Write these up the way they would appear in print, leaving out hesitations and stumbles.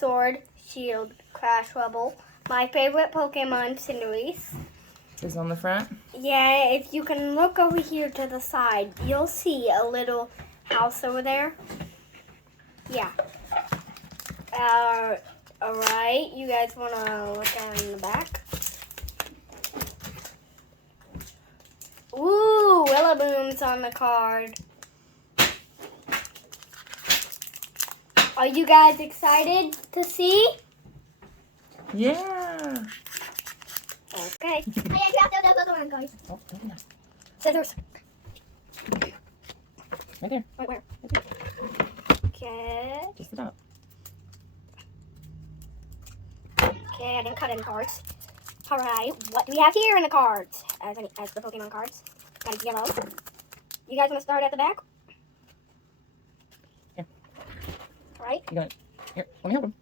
Sword, Shield, Crash Rubble. My favorite Pokemon, Cinderace. Is on the front? Yeah, if you can look over here to the side, you'll see a little house over there. Yeah. Alright, you guys want to look at it in the back? Ooh, Rillaboom's on the card. Are you guys excited to see? Yeah. Okay. I grabbed the other one, guys. Oh, don't do that. Scissors. Right there. Right where? Okay. Just the top. Okay, I didn't cut any cards. Alright, what do we have here in the cards? As the Pokemon cards. Got a yellow. You guys want to start at the back? Here. Alright. You got it. Here, let me help him.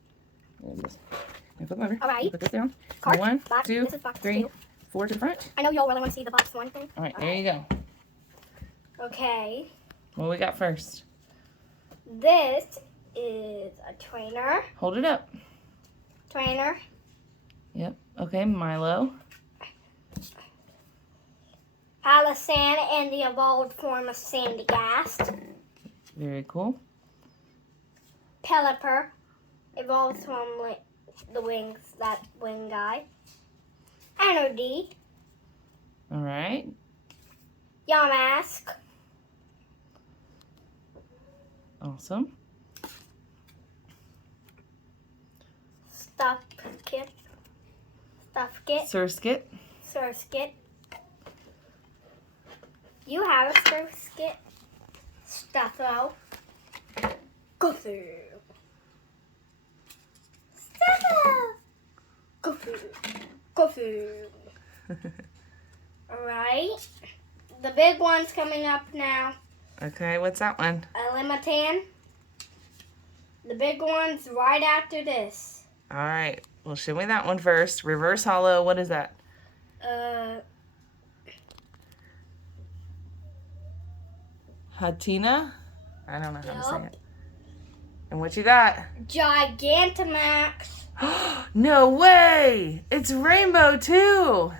Let me do this. Let me flip them over. Alright. Put this down. Card. 1, Box. 2, This is box 3, 2. 4 to the front. I know y'all really want to see the box 1 thing. All right, there you go. Okay. What we got first? This is a trainer. Hold it up. Trainer. Yep. Okay, Milo. Palossand and the evolved form of Sandygast. Very cool. Pelipper. Evolved from the wings, that wing guy. Energy. All right. Yamask. Awesome. Stuffkit. Surskit. Surskit. You have a Surskit. Stuffo. Gofu. Stuffo. Gofu. Gofu. Alright. The big one's coming up now. Okay, what's that one? A Limatan. The big one's right after this. All right. Well, show me that one first. Reverse hollow. What is that? Hatina? I don't know how to say it. And what you got? Gigantamax. No way! It's rainbow too. Oh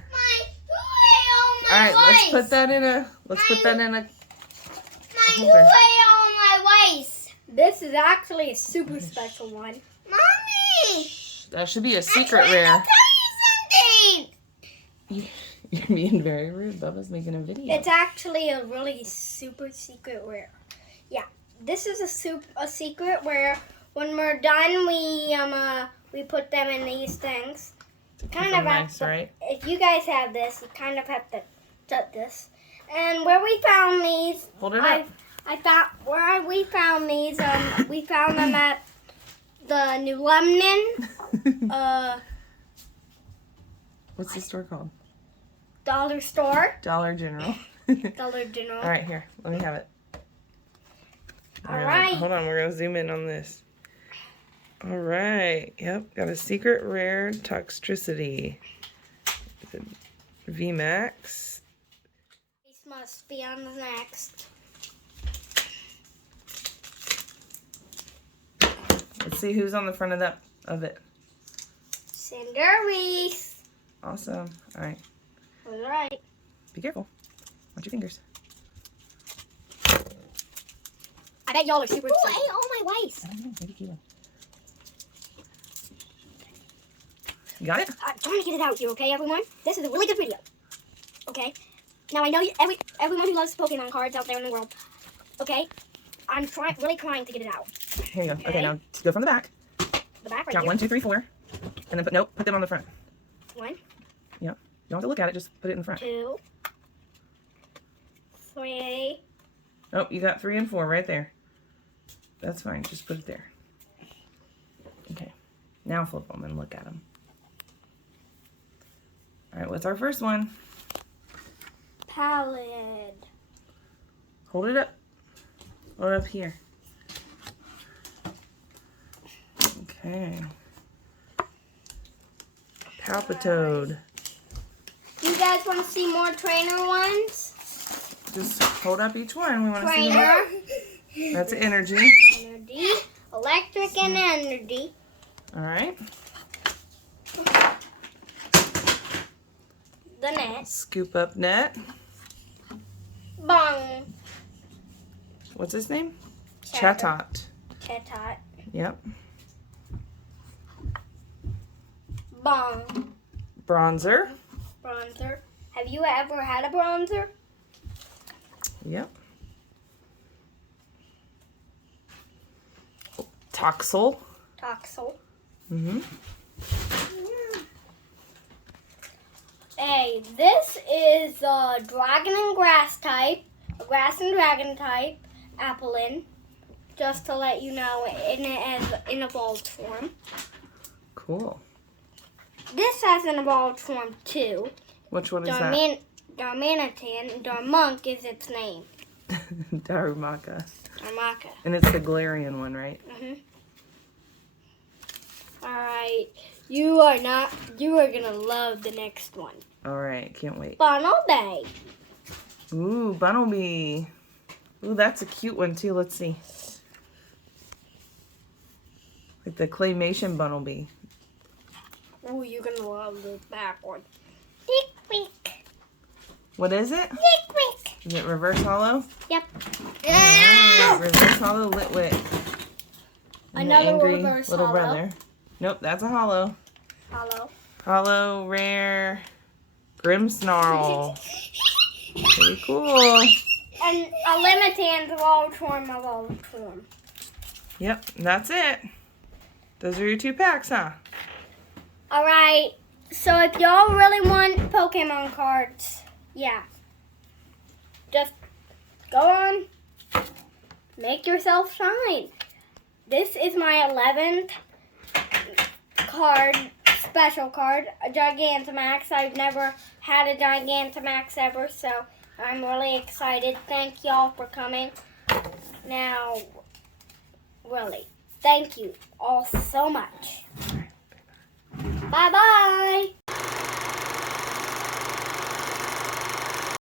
All right, let's put that in a. holder. on my waist. This is actually a super special one. Mommy! That should be a secret rare. Tell you something. You're being very rude. Bubba's making a video. It's actually a really super secret rare. Yeah, this is a secret where when we're done, we put them in these things. Kind of nice, right? If you guys have this, you kind of have to shut this. And where we found these, Hold it up. we found these. We found them at the New London What's the store called? dollar store. Dollar General. Dollar General. All right, here. Let me have it. All right. Hold on. We're going to zoom in on this. All right. Yep. Got a secret rare Toxtricity. VMAX. This must be on the next. Let's see who's on the front of it. Cinderace. Awesome. All right. All right. Be careful. Watch your fingers. I bet y'all are super excited. Who ate all my waist? I don't know. Maybe Kilo. You got it? I'm trying to get it out here, okay, everyone? This is a really good video. Okay? Now, I know everyone who loves Pokemon cards out there in the world, okay? I'm really trying to get it out. Here you go. Okay, now go from the back. The back right Count here. 1, 2, 3, 4. And then put them on the front. 1, Yep. You don't have to look at it, just put it in the front. 2, 3. Oh, you got 3 and 4 right there. That's fine. Just put it there. Okay. Now flip them and look at them. All right, what's our first one? Pallid. Hold it up. Hold it up here. Okay. Palpitoad. You guys want to see more trainer ones? Just hold up each one. We want to see more. Trainer, That's energy. energy, electric and energy. All right. The net. Scoop up net. Bong. What's his name? Chatot. Chatot. Yep. Bong. Bronzer. Bronzer. Have you ever had a bronzer? Yep. Toxel. Toxel. Mm-hmm. Hey, this is a dragon and grass type, a grass and dragon type, Applin. Just to let you know, in evolved form. Cool. This has an evolved form too. Which one is that? Darmanitan. Darmunk is its name. Darumaka. Darmaka. And it's the Galarian one, right? Mhm. All right. You are gonna love the next one. All right, can't wait. Bunnelby. Ooh, Bunnelby. Ooh, that's a cute one too. Let's see. Like the claymation Bunnelby. Ooh, you're gonna love the back one. Dick-wick. What is it? Dick-wick. Is it reverse hollow? Yep. Ah, reverse hollow Litwick. And the Another angry reverse little hollow. brother. Nope, that's a hollow. Hollow. Hollow rare Grimmsnarl. Pretty cool. And a Limitan's evolved form. Yep, that's it. Those are your 2 packs, huh? Alright, so if y'all really want Pokemon cards, yeah. Just go on, make yourself shine. This is my 11th card, special card, a Gigantamax. I've never had a Gigantamax ever, so I'm really excited. Thank y'all for coming. Now, really, thank you all so much. Bye-bye.